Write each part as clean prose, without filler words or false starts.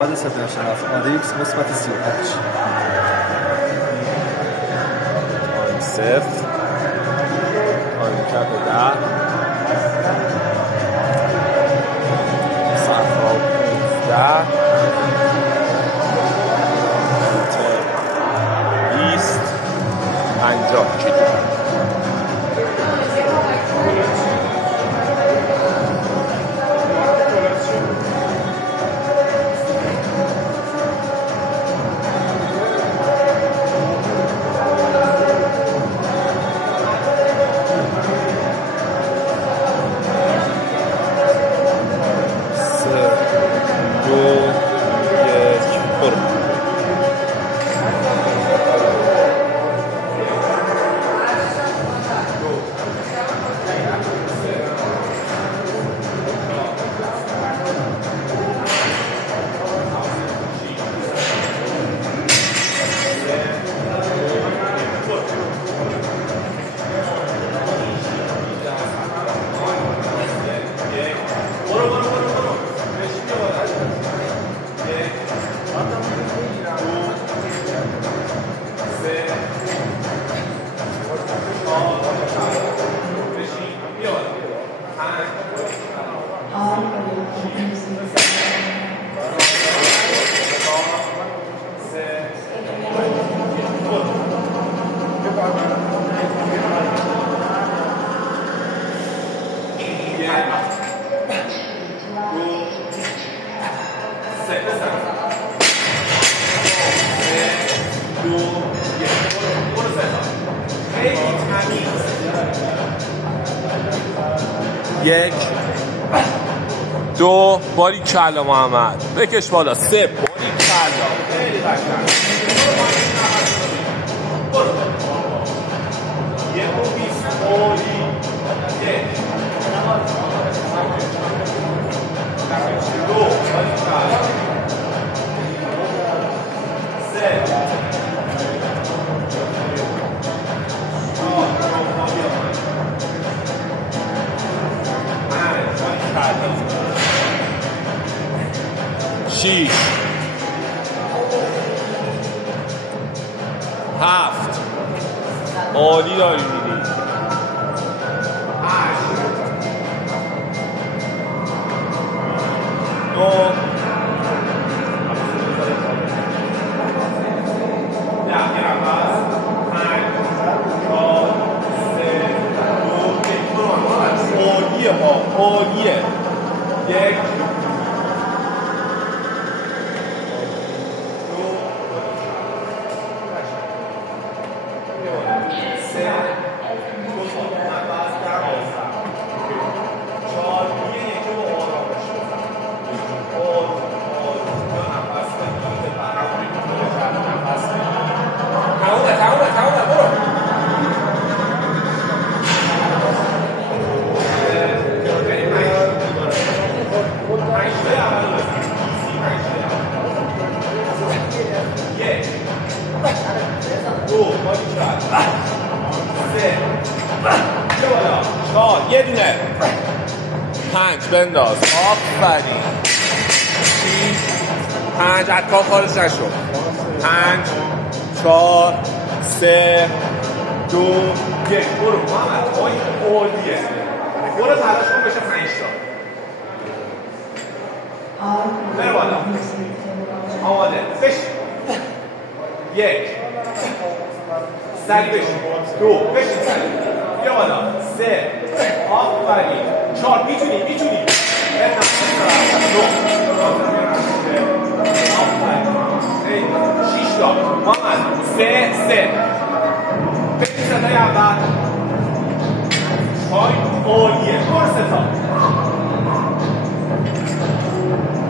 بعد سفر شناس آریکس مثبت 38 آن صفر آن کپ 10 صفا 15 20 50 کیلو. یک دو باری کلا محمد بکش بالا سه باری کلا خیلی قشنگ یک و 20 باری یک دو باری کلا سه شیش هفت عالی داری میدی دو عالیه یک یه دونه پنج بنداز آفرین پنج عدکا خارج نشد پنج چهار سه دو یک برو محمد های عالیه برو تلاش کن بشه 5 تا بره بالا آماده بشین یک سری بشین دو بشین سری بیا بالا سه آفرین چهار میتونی شیش تا محمد سه بشین صدای اول های عالیه برو 3 تا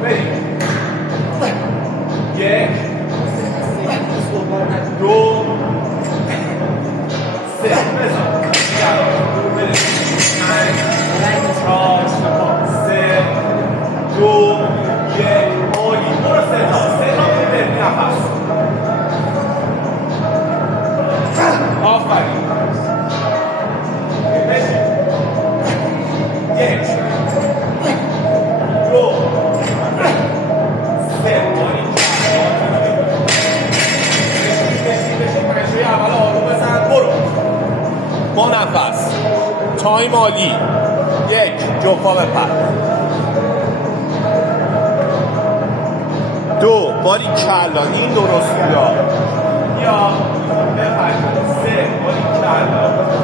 بریم یک دو سه بزن سه دو یک عالی برو 3 تا ببین نفس آفرین بشین یک تایم عالی. یک جفا بپر. دو باری کلا این درست بیا یا بپر. سه باری کلا بپر.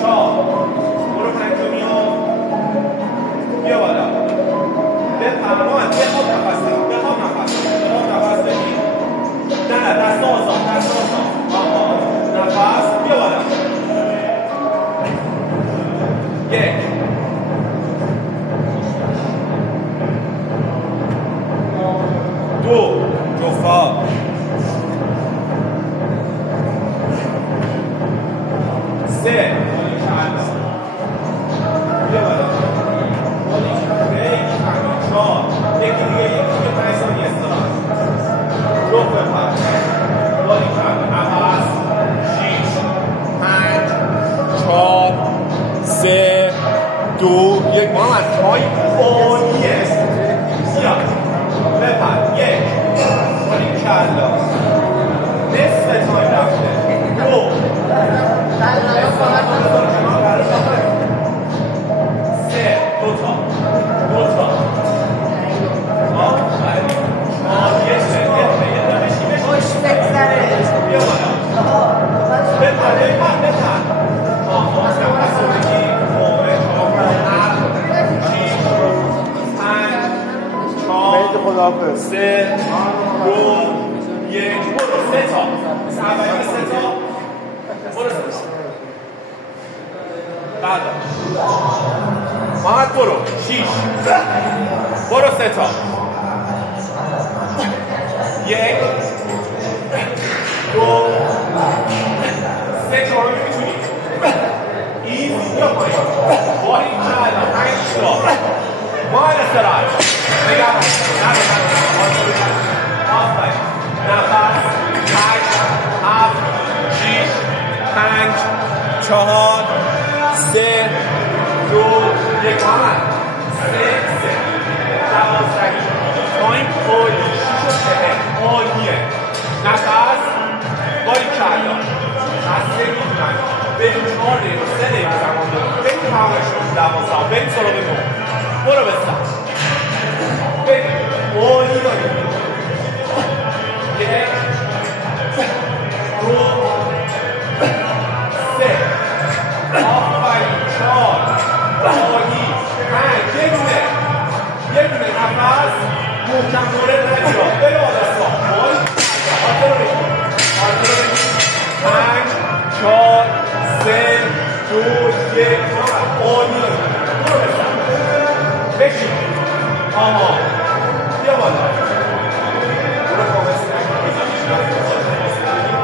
چهار برو پنجمی ها بیا بالا بپر. محمد بخواب نفس بگیر. بخواب نفس بگیر. نه دست آزاد نفس بیا بالا. یک دو جفا سه بیا بالا. چهار یکی دیگه 5 ثانیه استراحت. جفت بپر. باری کرد نفس. 6 5 4 3 2 1. محمد تایم عالیه. بیا بپر. یک باری کلا نصف تایم رفته. دو سه دوتا بیا بالا. بپر. خداحافظ. سه دو یک برو. سه تا مثل اولی. سه تا برو. سه تا بعد محمد برو. 6 برو. سه تا. یک دو سه. چهار میتونی ایزی. بیا پایین. باری کلا 5 تا. محمد استراحت. نگرم آفرین. نفس. 8 7 6 5 4 3 2 1. محمد 3 12 تایم عالی. 6 عالیه. نفس. باری کلا خسته میکنن. بریم 4 دقیقه 3 دقیقه زمان داریم. بریم تمامش کنیم 12. بریم سراغ 9. برو بستم. بریم عالی داریم. یک دو سه. آفرین. 4 عالی. 5 یک دونه نفس. محکم مورد نجا. برو آدستا. عالی. آتر رو بگیم. 5 4 3 2 1. عالی داریم. برو بستم. بشین. آها بیا بالا. برو کامسی نکنی.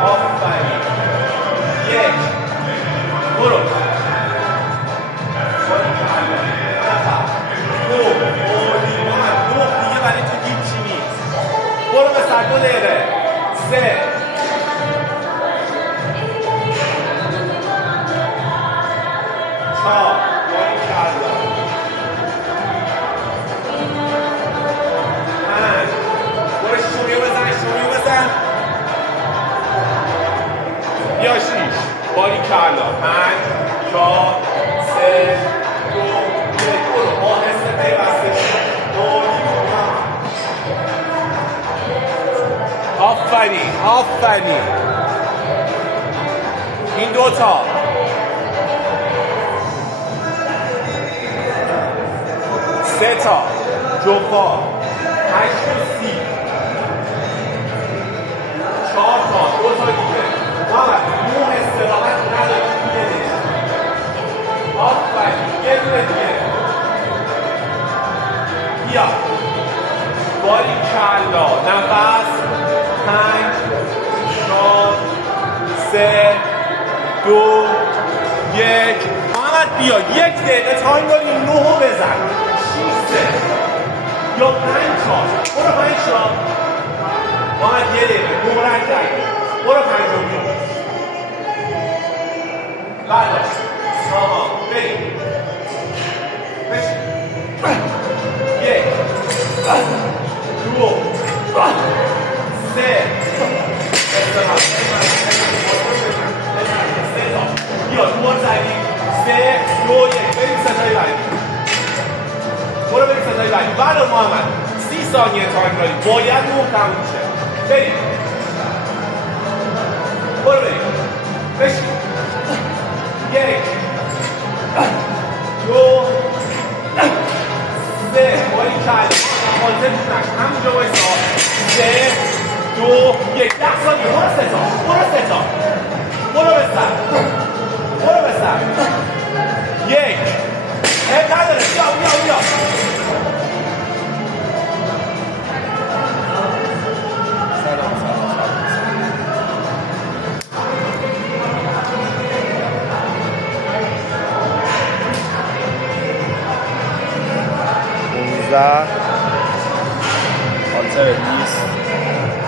آفرین. یک برو. دو عالی. محمد 9 دیگه برای تو هیچی نیست. برو به سر. 2 دقیقه. 3 4 باری کلا 5 برو. شوریو بزن. بیا 6 باری کلا 5 4 3 2 1. برو. آهسته پیوسته شد. آفرین. این دوتا. سه تا جفا. 8 و 30. 4 تا. 2 تا دیگه. محمد 9 استراحت نداری. آفرین. یه دونه دیگه. بیا. باری کلا. نفس. 5 4 3 2 1. محمد بیا. 1 دقیقه تایم داری. 9 بزن. 6 یا 5 تا. برو 5 تا. محمد 1 دقیقه. مرتب. برو 5 تا. بعدش. آها. بریم. بشین. 1 2 3 استراحت. 3 تا. 2 1 بریم ستای بعدی برو بریم ستای بعدی برو محمد 30 ثانیه تایم داریم باید 9 تموم شه بریم برو بریم بشین 1 2 3 باری کل حاضر نش همونجا بایستا 3 2 1 10 ثانیه برو ستا برو به سر برو به سر 1 نداره بیا هالتر 20